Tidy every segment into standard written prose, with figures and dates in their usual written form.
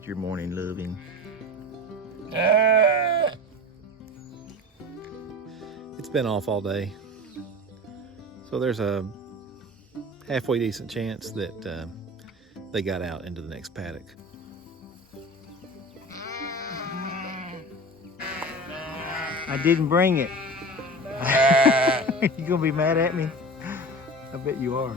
Get your morning loving. It's been off all day, so there's a halfway decent chance that they got out into the next paddock. I didn't bring it. You gonna be mad at me? I bet you are.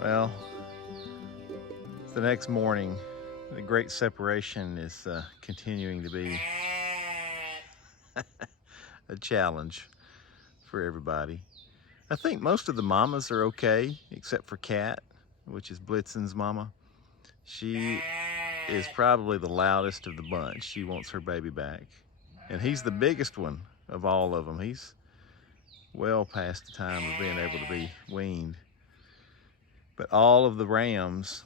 Well, it's the next morning. The great separation is continuing to be a challenge for everybody. I think most of the mamas are okay, except for Kat, which is Blitzen's mama. She is probably the loudest of the bunch. She wants her baby back. And he's the biggest one of all of them. He's well past the time of being able to be weaned. But all of the rams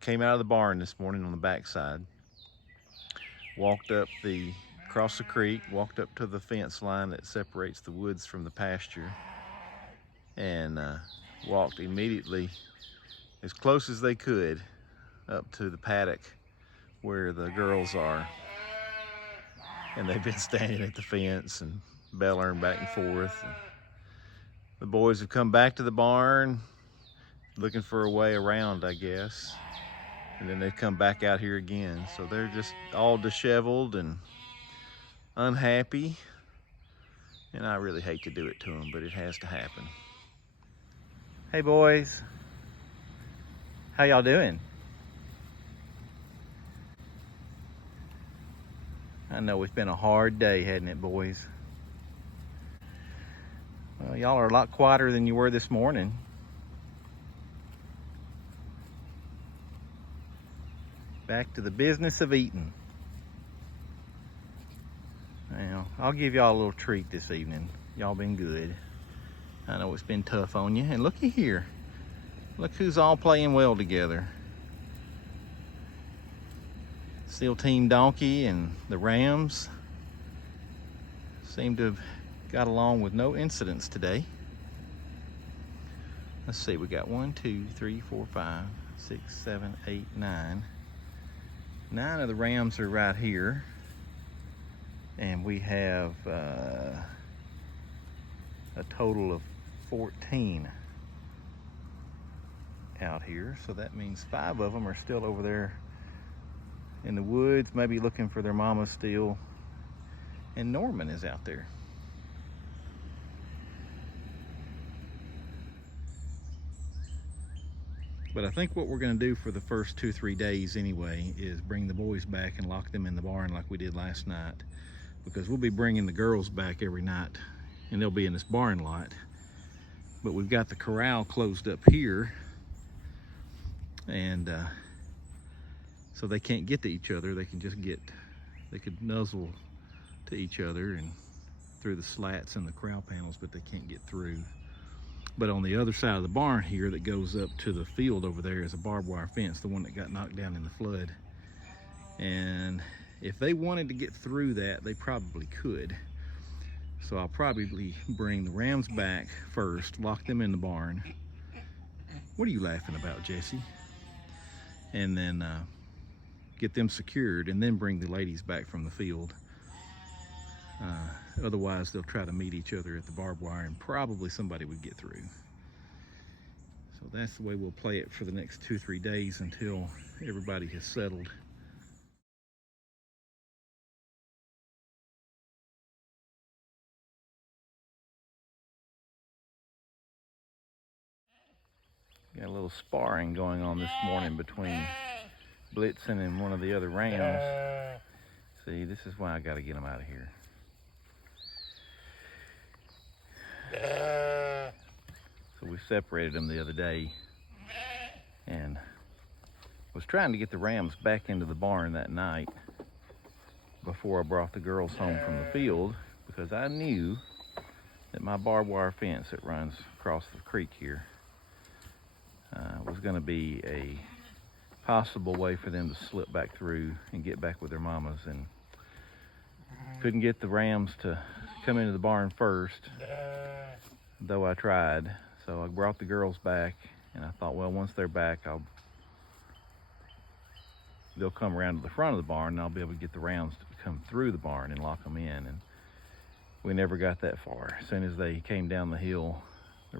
came out of the barn this morning on the backside, walked up across the creek, walked up to the fence line that separates the woods from the pasture, and walked immediately as close as they could up to the paddock where the girls are. And they've been standing at the fence and bellowing back and forth. And the boys have come back to the barn looking for a way around, I guess. And then they've come back out here again. So they're just all disheveled and unhappy. And I really hate to do it to them, but it has to happen. Hey boys, how y'all doing? I know it's been a hard day, hasn't it, boys? Well, y'all are a lot quieter than you were this morning. Back to the business of eating. Well, I'll give y'all a little treat this evening. Y'all been good. I know it's been tough on you. And looky here. Look who's all playing well together. Still Team Donkey and the Rams seem to have got along with no incidents today. Let's see, we got 1, 2, 3, 4, 5, 6, 7, 8, 9. 9 of the Rams are right here. And we have a total of 14 out here. So that means 5 of them are still over there in the woods, maybe looking for their mama still. And Norman is out there. But I think what we're gonna do for the first 2-3 days anyway is bring the boys back and lock them in the barn like we did last night, because we'll be bringing the girls back every night and they'll be in this barn lot. But we've got the corral closed up here, and so they can't get to each other. They could nuzzle to each other and through the slats and the corral panels, but they can't get through. But on the other side of the barn here that goes up to the field over there is a barbed wire fence, the one that got knocked down in the flood. And if they wanted to get through that, they probably could. So I'll probably bring the Rams back first, lock them in the barn. What are you laughing about, Jesse? And then get them secured, and then bring the ladies back from the field. Otherwise, they'll try to meet each other at the barbed wire, and probably somebody would get through. So that's the way we'll play it for the next 2-3 days until everybody has settled. Got a little sparring going on this morning between Blitzen and one of the other rams. See, this is why I gotta get them out of here. So we separated them the other day and was trying to get the rams back into the barn that night before I brought the girls home from the field, because I knew that my barbed wire fence that runs across the creek here was going to be a possible way for them to slip back through and get back with their mamas. And couldn't get the rams to come into the barn first, though I tried. So I brought the girls back, and I thought, well, once they're back, they'll come around to the front of the barn, and I'll be able to get the rams to come through the barn and lock them in. And we never got that far. As soon as they came down the hill, the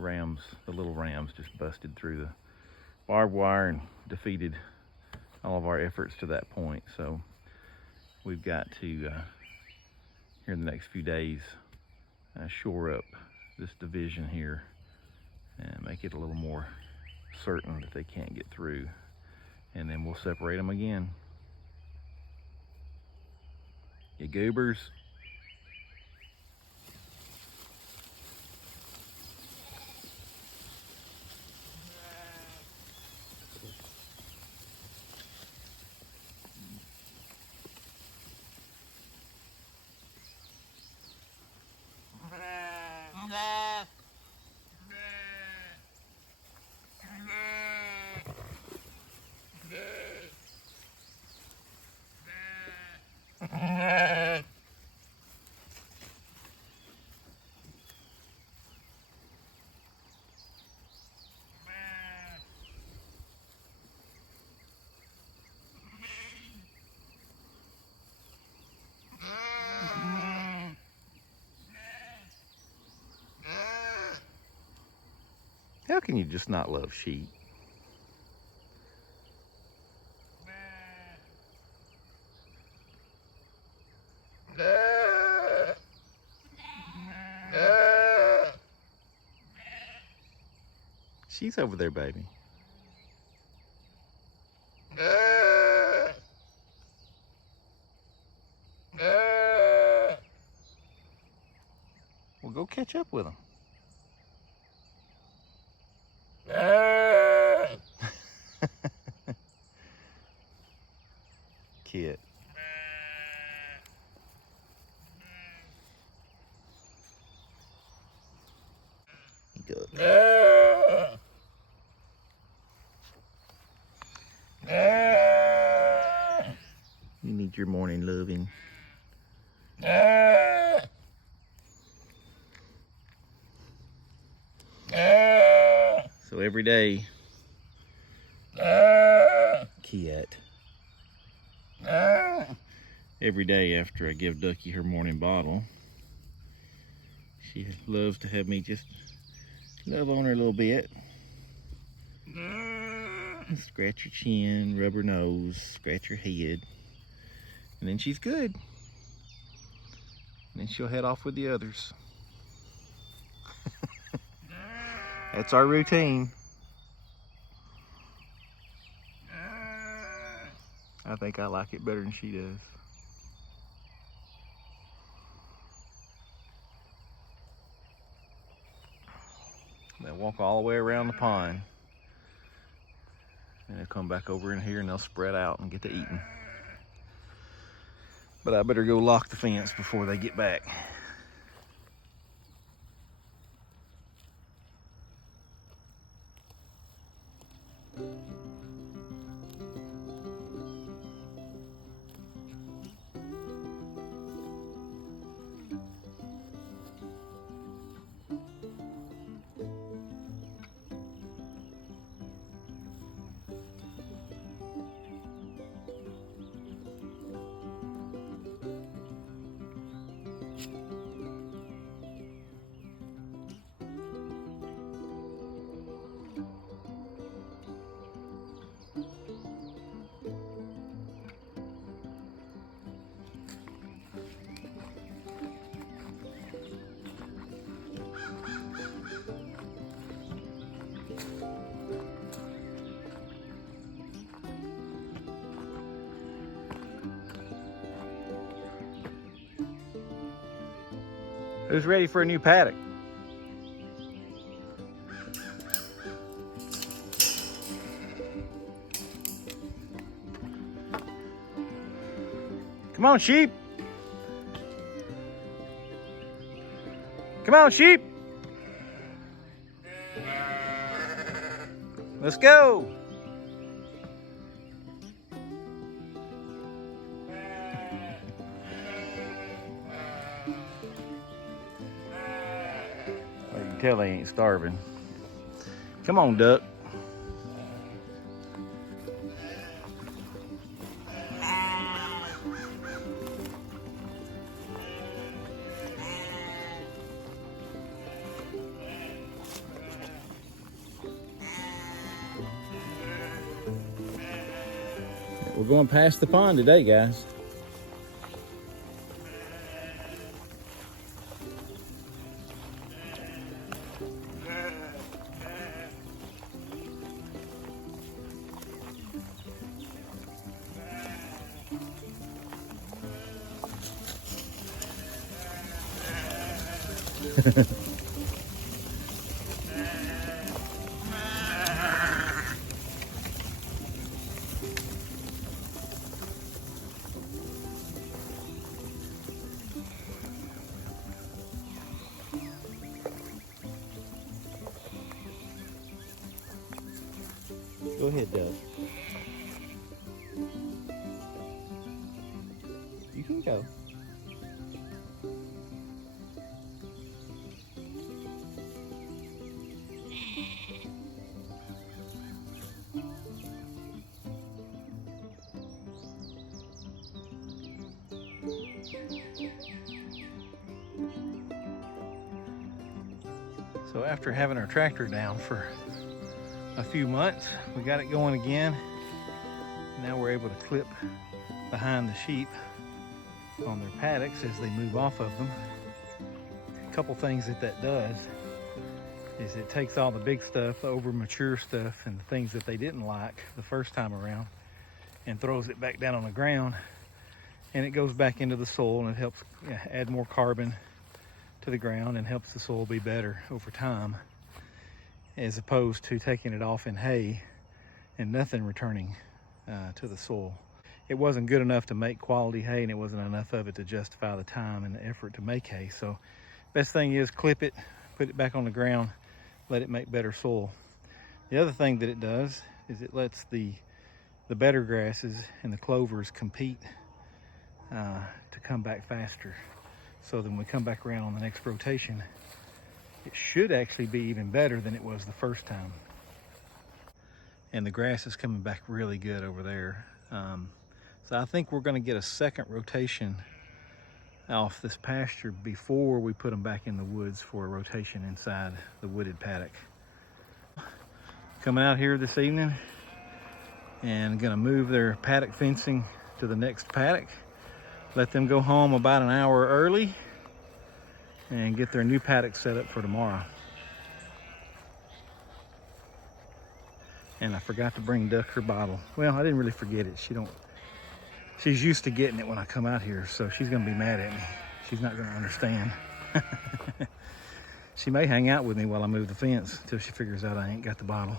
little rams just busted through the barbed wire and defeated all of our efforts to that point. So we've got to, here in the next few days, shore up this division here and make it a little more certain that they can't get through. And then we'll separate them again. You goobers. How can you just not love sheep? She's over there, baby. Well, go catch up with them. Kid. Good. You need your morning loving. So every day, Kit. Every day after I give Ducky her morning bottle, she loves to have me just love on her a little bit. Scratch her chin, rub her nose, scratch her head, and then she's good. And then she'll head off with the others. That's our routine. I think I like it better than she does. They'll walk all the way around the pond. And they'll come back over in here and they'll spread out and get to eating. But I better go lock the fence before they get back. Who's ready for a new paddock? Come on, sheep. Come on, sheep. Let's go. tell they ain't starving. Come on, Duck. We're going past the pond today, guys. Go ahead, Duck. You can go. So after having our tractor down for a few months, we got it going again. Now we're able to clip behind the sheep on their paddocks as they move off of them. A couple things that does is it takes all the big stuff, the over mature stuff, and the things that they didn't like the first time around and throws it back down on the ground, and it goes back into the soil, and it helps add more carbon to the ground and helps the soil be better over time, as opposed to taking it off in hay and nothing returning to the soil. It wasn't good enough to make quality hay, and it wasn't enough of it to justify the time and the effort to make hay. So best thing is clip it, put it back on the ground, let it make better soil. The other thing that it does is it lets the better grasses and the clovers compete to come back faster. So then when we come back around on the next rotation, it should actually be even better than it was the first time. And the grass is coming back really good over there. So I think we're gonna get a second rotation off this pasture before we put them back in the woods for a rotation inside the wooded paddock. Coming out here this evening and gonna move their paddock fencing to the next paddock. Let them go home about an hour early and get their new paddock set up for tomorrow. And I forgot to bring Duck her bottle. Well, I didn't really forget it. She's used to getting it when I come out here, so she's gonna be mad at me. She's not gonna understand. She may hang out with me while I move the fence until she figures out I ain't got the bottle.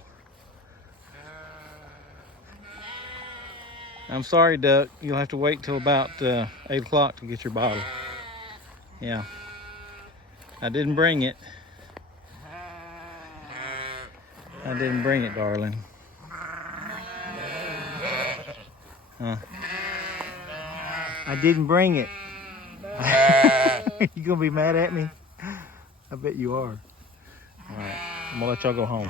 I'm sorry, Duck. You'll have to wait till about 8 o'clock to get your bottle. Yeah. I didn't bring it. I didn't bring it, darling. Huh? I didn't bring it. You gonna be mad at me? I bet you are. All right, I'm gonna let y'all go home.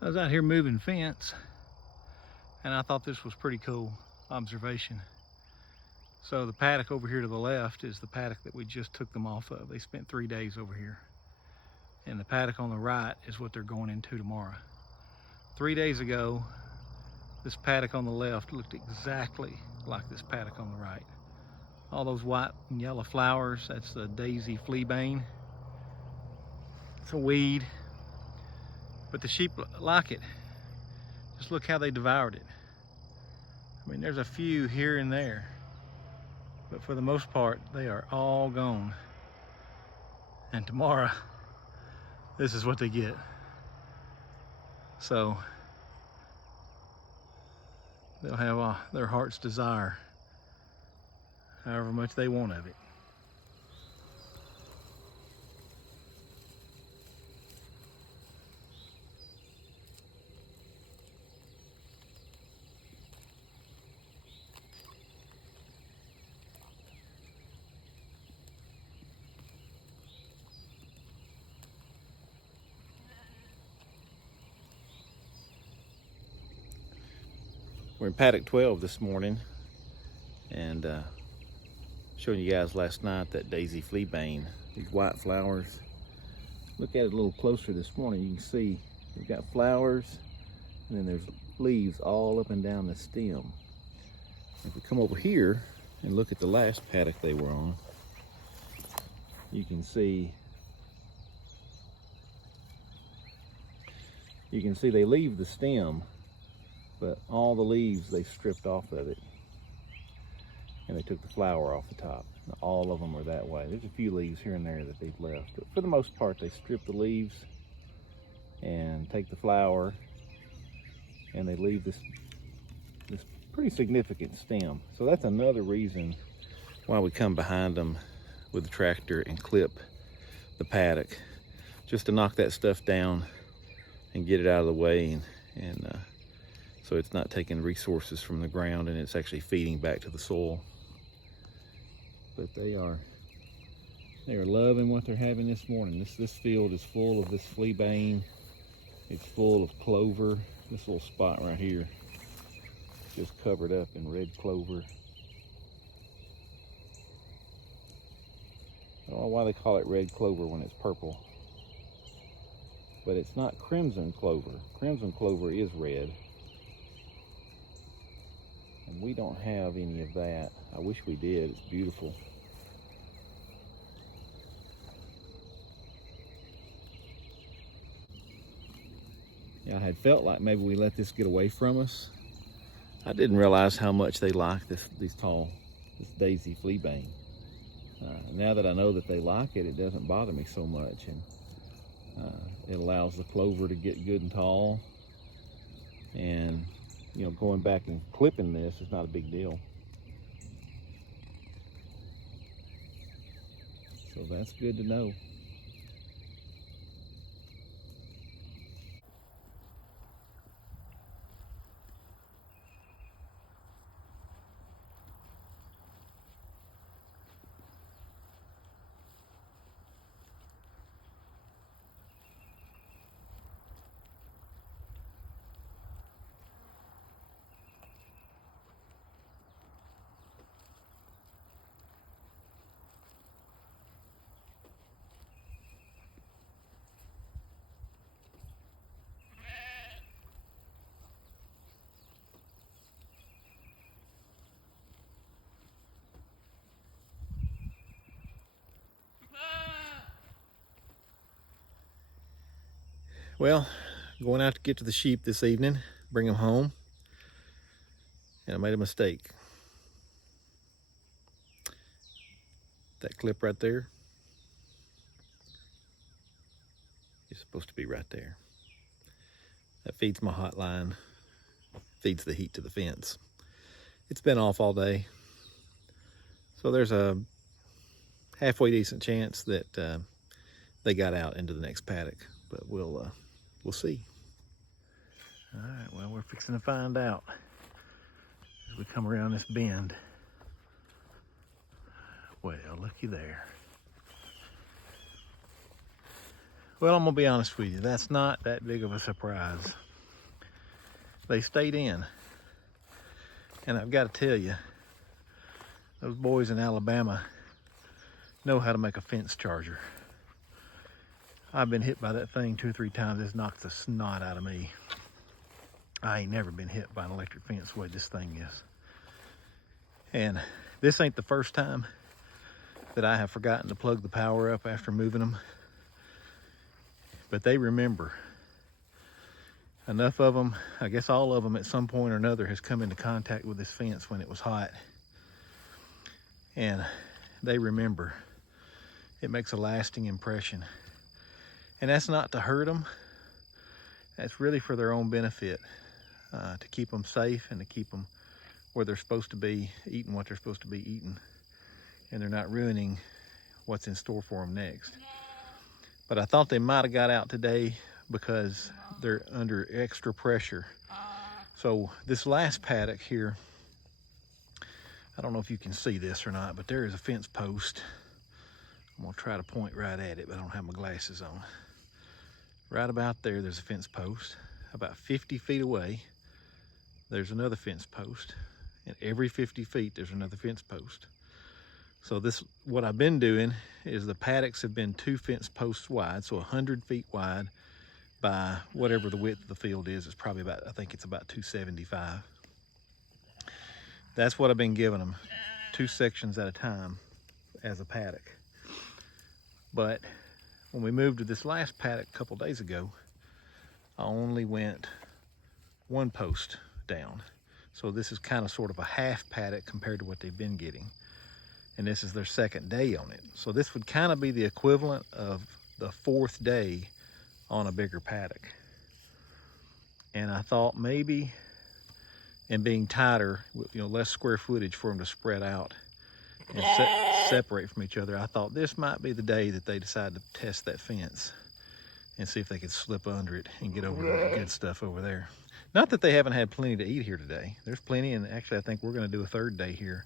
I was out here moving fence, and I thought this was pretty cool observation. So the paddock over here to the left is the paddock that we just took them off of. They spent 3 days over here. And the paddock on the right is what they're going into tomorrow. 3 days ago, this paddock on the left looked exactly like this paddock on the right. All those white and yellow flowers, that's the daisy fleabane. It's a weed, but the sheep like it. Just look how they devoured it. I mean, there's a few here and there, but for the most part, they are all gone. And tomorrow, this is what they get. So they'll have their heart's desire, however much they want of it. We're in paddock 12 this morning, and showing you guys last night that daisy fleabane, these white flowers. Look at it a little closer this morning. You can see we've got flowers, and then there's leaves all up and down the stem. If we come over here and look at the last paddock they were on, you can see they leave the stem, but all the leaves they stripped off of it, and they took the flower off the top. All of them are that way. There's a few leaves here and there that they've left, but for the most part they strip the leaves and take the flower, and they leave this pretty significant stem. So that's another reason why we come behind them with the tractor and clip the paddock, just to knock that stuff down and get it out of the way, and so it's not taking resources from the ground and it's actually feeding back to the soil. But they are loving what they're having this morning. This field is full of this fleabane. It's full of clover. This little spot right here is just covered up in red clover. I don't know why they call it red clover when it's purple, but it's not crimson clover. Crimson clover is red, and we don't have any of that. I wish we did. It's beautiful. Yeah, I had felt like maybe we let this get away from us. I didn't realize how much they like this daisy fleabane. Now that I know that they like it, it doesn't bother me so much, and it allows the clover to get good and tall. And you know, going back and clipping this is not a big deal. So that's good to know. Well, going out to get to the sheep this evening, bring them home, and I made a mistake. That clip right there is supposed to be right there. That feeds my hot line, feeds the heat to the fence. It's been off all day, so there's a halfway decent chance that they got out into the next paddock, but we'll see. All right, well, we're fixing to find out as we come around this bend. Well, looky there. Well, I'm gonna be honest with you, that's not that big of a surprise. They stayed in, and I've got to tell you, those boys in Alabama know how to make a fence charger. I've been hit by that thing 2 or 3 times. It's knocked the snot out of me. I ain't never been hit by an electric fence the way this thing is. And this ain't the first time that I have forgotten to plug the power up after moving them. But they remember. Enough of them, I guess all of them at some point or another has come into contact with this fence when it was hot. And they remember. It makes a lasting impression. And that's not to hurt them. That's really for their own benefit, to keep them safe and to keep them where they're supposed to be, eating what they're supposed to be eating, and they're not ruining what's in store for them next. But I thought they might have got out today because they're under extra pressure. So this last paddock here, I don't know if you can see this or not, but there is a fence post. I'm gonna try to point right at it, but I don't have my glasses on. Right about there, there's a fence post. About 50 feet away, there's another fence post. And every 50 feet, there's another fence post. So what I've been doing is the paddocks have been 2 fence posts wide, so 100 feet wide by whatever the width of the field is. It's probably about, I think it's about 275. That's what I've been giving them, 2 sections at a time as a paddock. But when we moved to this last paddock a couple days ago, I only went 1 post down. So this is kind of sort of a half paddock compared to what they've been getting. And this is their 2nd day on it. So this would kind of be the equivalent of the 4th day on a bigger paddock. And I thought maybe, and being tighter, less square footage for them to spread out and separate from each other, I thought this might be the day that they decide to test that fence and see if they could slip under it and get over that good stuff over there. Not that they haven't had plenty to eat here today. There's plenty, and actually I think we're gonna do a 3rd day here.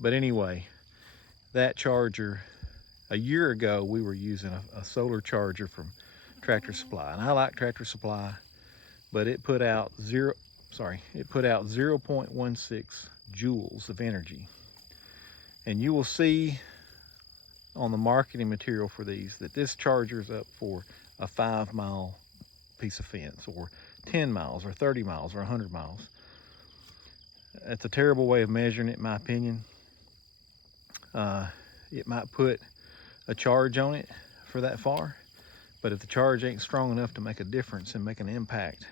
But anyway, that charger, a year ago we were using a solar charger from Tractor Supply, and I like Tractor Supply, but it put out 0.16 joules of energy. And you will see on the marketing material for these that this charger is up for a 5-mile piece of fence, or 10 miles, or 30 miles, or 100 miles. That's a terrible way of measuring it, in my opinion. It might put a charge on it for that far, but if the charge ain't strong enough to make a difference and make an impact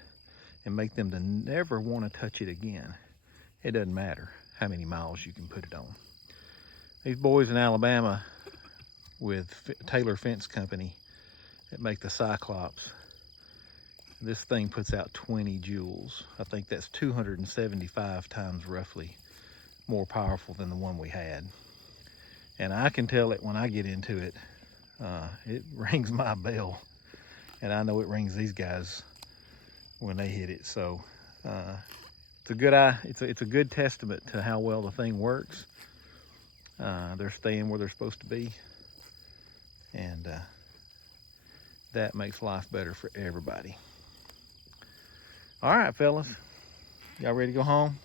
and make them to never want to touch it again, it doesn't matter how many miles you can put it on. These boys in Alabama with Taylor Fence Company that make the Cyclops, this thing puts out 20 joules. I think that's 275 times roughly more powerful than the one we had. And I can tell it when I get into it. It rings my bell, and I know it rings these guys when they hit it. So it's a good testament to how well the thing works. They're staying where they're supposed to be, and that makes life better for everybody. All right, fellas, y'all ready to go home?